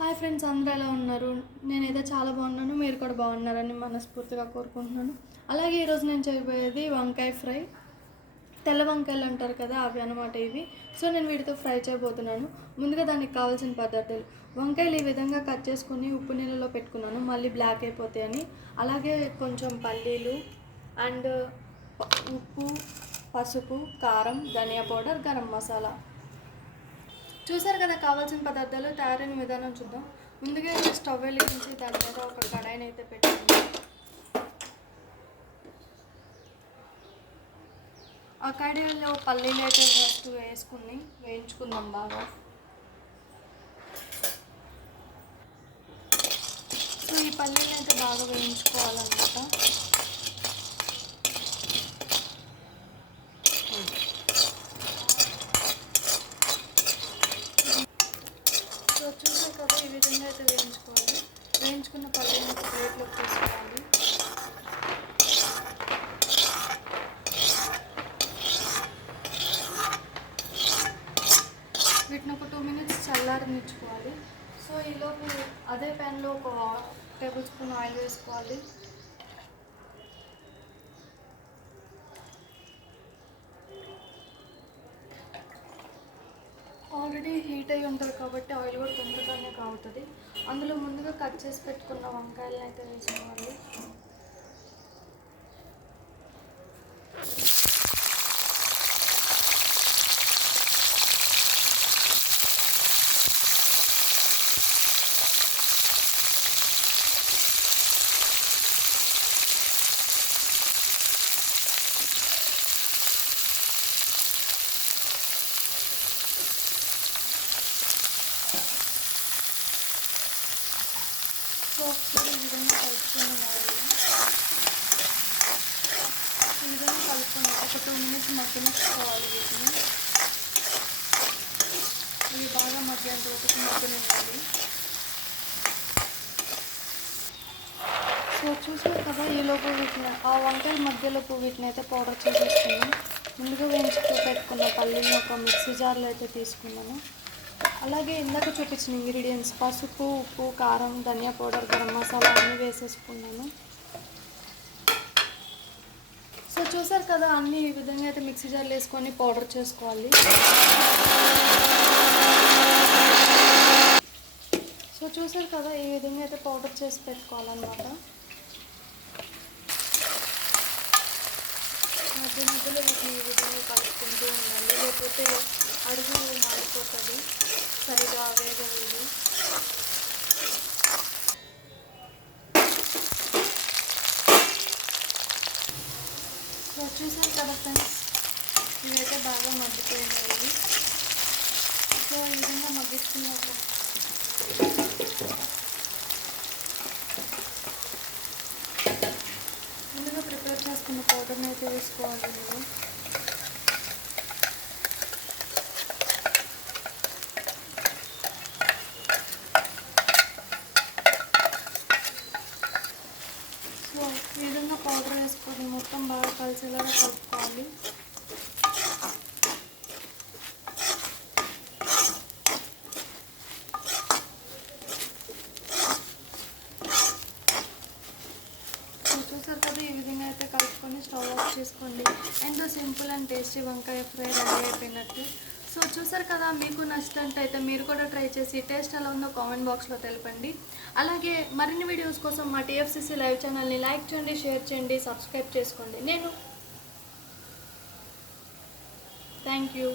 Hi friends, అందరూ ఎలా ఉన్నారు? నేనైతే చాలా బాగున్నాను. మీరు కూడా బాగున్నారని మనస్ఫూర్తిగా కోరుకుంటున్నాను. అలాగే ఈరోజు నేను చేయబోయేది వంకాయ ఫ్రై. తెల్ల వంకాయలు అంటారు కదా, అవి అనమాట ఇవి. సో నేను వీటితో ఫ్రై చేయబోతున్నాను. ముందుగా దానికి కావాల్సిన పదార్థాలు: వంకాయలు ఈ విధంగా కట్ చేసుకొని ఉప్పు నీళ్ళలో పెట్టుకున్నాను, మళ్ళీ బ్లాక్ అయిపోతాయని. అలాగే కొంచెం పల్లీలు అండ్ ఉప్పు, పసుపు, కారం, ధనియా పౌడర్, గరం మసాలా. చూసారు కదా, కావాల్సిన పదార్థాలు. తయారైన విధానం చూద్దాం. ముందుగా స్టవ్ వెలిగించి దాని మీద ఒక కడాయిని అయితే పెట్టుకుందాం. ఆ కడాయిలో పల్లీలు అయితే ఫస్ట్ వేయించుకుందాం బాగా. సో ఈ పల్లీలు అయితే బాగా వేయించుకోవాలన్నమాట. చూసారు కదా, ఈ విధంగా అయితే వేయించుకోవాలి. వేయించుకున్న పల్లీని ఒక ప్లేట్లోకి తీసుకోవాలి. వీటిని ఒక 2 minutes చల్లారనిచ్చుకోవాలి. సో ఈలోపు అదే ప్యాన్లో ఒక టేబుల్ స్పూన్ ఆయిల్ వేసుకోవాలి. ఆల్రెడీ హీట్ అయి ఉంటుంది కాబట్టి ఆయిల్ కూడా తొందరగానే కాగుతుంది. అందులో ముందుగా కట్ చేసి పెట్టుకున్న వంకాయలను అయితే వేసుకోవాలి. సో ఒకసారి ఈ విధంగా కలుపుకునేవాళ్ళు. ఈ విధంగా కలుపుకొని ఒక 2 minutes మగ్గనిచ్చుకోవాలి. ఇవి బాగా మగ్గేంత వరకు మగ్గనివ్వాలి. సో చూసారు కదా, ఈలోపు వీటిని ఆ వంకాయల మధ్యలోపు వీటిని అయితే పౌడర్ చేసేసుకున్నాను. ముందుగా వేయించుకు పెట్టుకున్న పల్లీని ఒక మిక్సీ జార్లో అయితే తీసుకున్నాను. అలాగే ఇందాక చూపించిన ఇంగ్రీడియంట్స్ పసుపు, ఉప్పు, కారం, ధనియా పౌడర్, గరం మసాలా అన్నీ వేసేసుకున్నాను. సో చూసారు కదా, అన్నీ ఈ విధంగా అయితే మిక్సీ జార్లో వేసుకొని పౌడర్ చేసుకోవాలి. సో చూసారు కదా, ఈ విధంగా అయితే పౌడర్ చేసి పెట్టుకోవాలన్నమాట. మధ్యలో వీటిని ఈ విధంగా కలుపుకుంటూ ఉండాలి, లేకపోతే అడుగు మాడిపోతుంది, సరిగా వేగలేదు. సో చూసారు కదా ఫ్రెండ్స్, ఇవైతే బాగా మగ్గిపోయినాయి. సో ఈ విధంగా మగ్గించుకున్నాక ముందుగా ప్రిపేర్ చేసుకున్న పౌడర్ని అయితే వేసుకోవాలి. నేను సో ఈ విధంగా పౌడర్ వేసుకొని మొత్తం బాగా కలిసేలాగా కలుపుకోవాలి. చూసారు కదా, ఈ విధంగా అయితే కలుపుకొని స్టవ్ ఆఫ్ చేసుకోండి. ఎంతో సింపుల్ అండ్ టేస్టీ వంకాయ ఫ్రై రెడీ అయిపోయినట్టు. సో చూసారు కదా, మీకు నచ్చినట్టయితే మీరు కూడా ట్రై చేసి టేస్ట్ ఎలా ఉందో కామెంట్ బాక్స్లో తెలపండి. అలాగే మరిన్ని వీడియోస్ కోసం మా TFCC లైవ్ ఛానల్ని లైక్ చేయండి, షేర్ చేయండి, సబ్స్క్రైబ్ చేసుకోండి. Thank you.